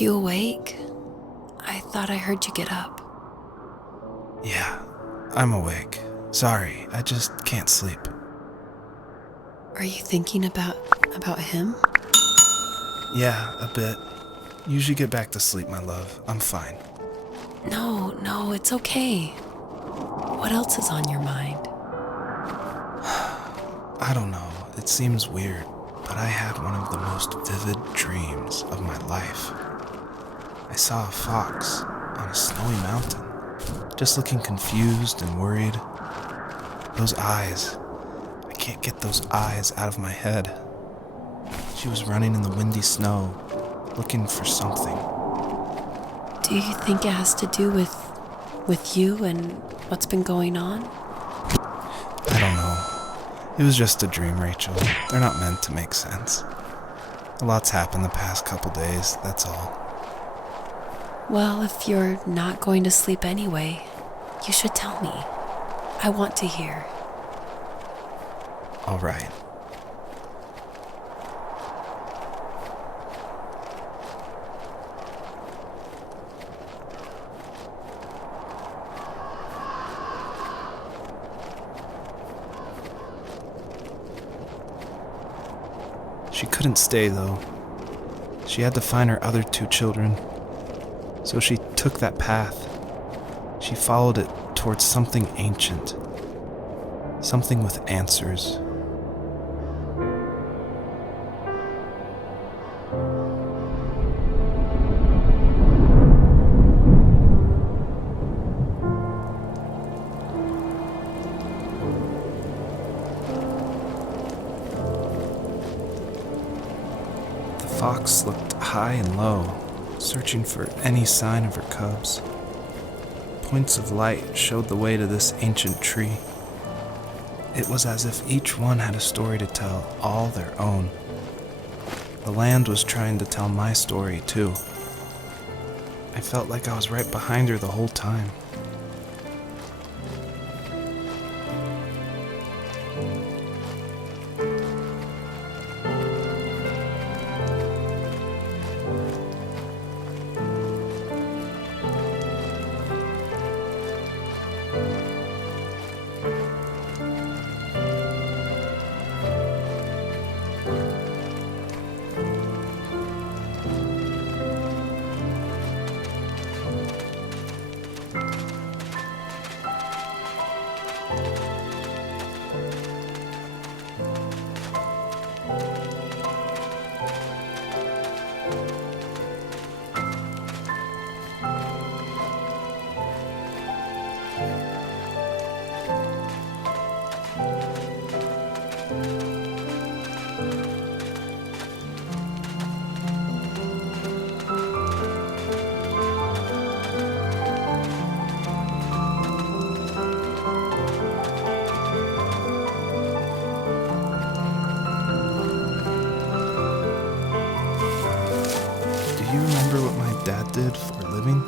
you awake? I thought I heard you get up. Yeah, I'm awake. Sorry, I just can't sleep. Are you thinking about him? Yeah, a bit. You should get back to sleep, my love. I'm fine. No, it's okay. What else is on your mind? I don't know, it seems weird, but I had one of the most vivid dreams of my life. I saw a fox on a snowy mountain, just looking confused and worried. Those eyes, I can't get those eyes out of my head. She was running in the windy snow, looking for something. Do you think it has to do with you and what's been going on? I don't know. It was just a dream, Rachel. They're not meant to make sense. A lot's happened the past couple days, that's all. Well, if you're not going to sleep anyway, you should tell me. I want to hear. All right. She couldn't stay, though. She had to find her other two children. So she took that path. She followed it towards something ancient. Something with answers. The fox looked high and low, searching for any sign of her cubs. Points of light showed the way to this ancient tree. It was as if each one had a story to tell, all their own. The land was trying to tell my story, too. I felt like I was right behind her the whole time. Do you remember what my dad did for a living?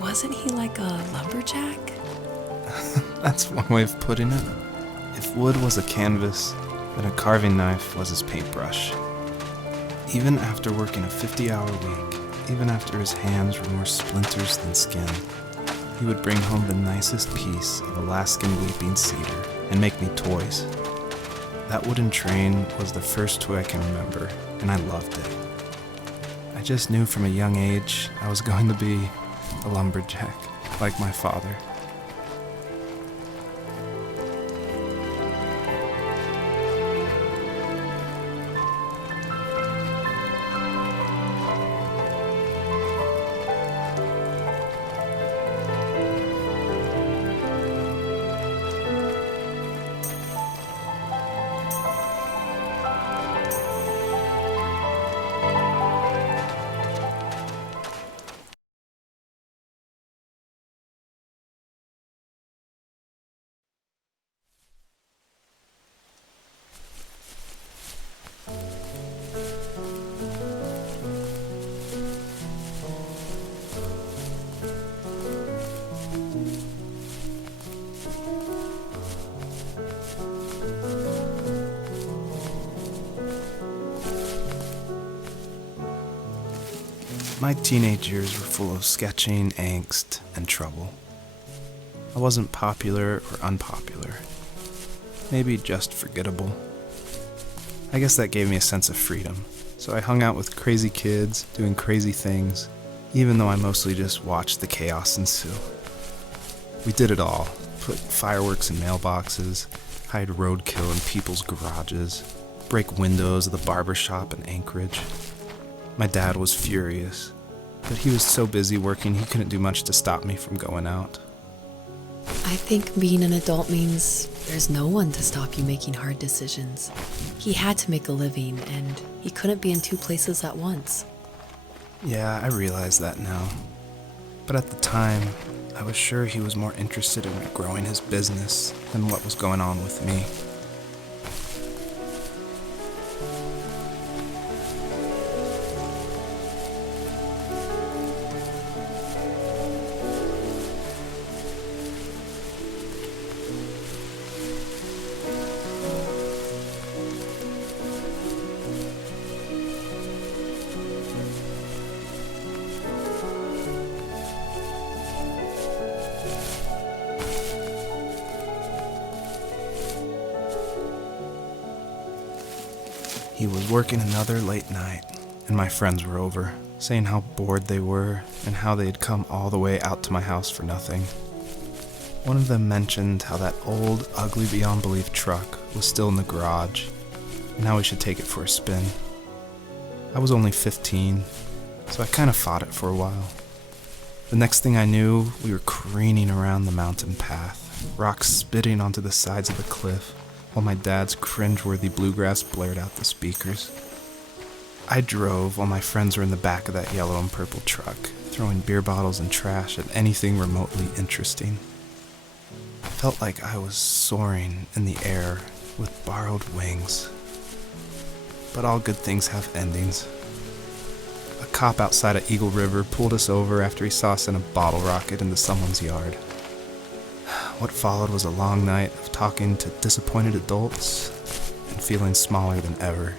Wasn't he like a lumberjack? That's one way of putting it. If wood was a canvas, then a carving knife was his paintbrush. Even after working a 50-hour week, even after his hands were more splinters than skin, he would bring home the nicest piece of Alaskan weeping cedar and make me toys. That wooden train was the first toy I can remember, and I loved it. I just knew from a young age I was going to be a lumberjack, like my father. My teenage years were full of sketching, angst, and trouble. I wasn't popular or unpopular. Maybe just forgettable. I guess that gave me a sense of freedom, so I hung out with crazy kids, doing crazy things, even though I mostly just watched the chaos ensue. We did it all. Put fireworks in mailboxes, hide roadkill in people's garages, break windows of the barber shop in Anchorage. My dad was furious, but he was so busy working he couldn't do much to stop me from going out. I think being an adult means there's no one to stop you making hard decisions. He had to make a living, and he couldn't be in two places at once. Yeah, I realize that now. But at the time, I was sure he was more interested in growing his business than what was going on with me. He was working another late night, and my friends were over, saying how bored they were and how they had come all the way out to my house for nothing. One of them mentioned how that old, ugly beyond belief truck was still in the garage, and how we should take it for a spin. I was only 15, so I kind of fought it for a while. The next thing I knew, we were careening around the mountain path, rocks spitting onto the sides of the cliff, while my dad's cringeworthy bluegrass blared out the speakers. I drove while my friends were in the back of that yellow and purple truck, throwing beer bottles and trash at anything remotely interesting. I felt like I was soaring in the air with borrowed wings. But all good things have endings. A cop outside of Eagle River pulled us over after he saw us in a bottle rocket into someone's yard. What followed was a long night of talking to disappointed adults and feeling smaller than ever.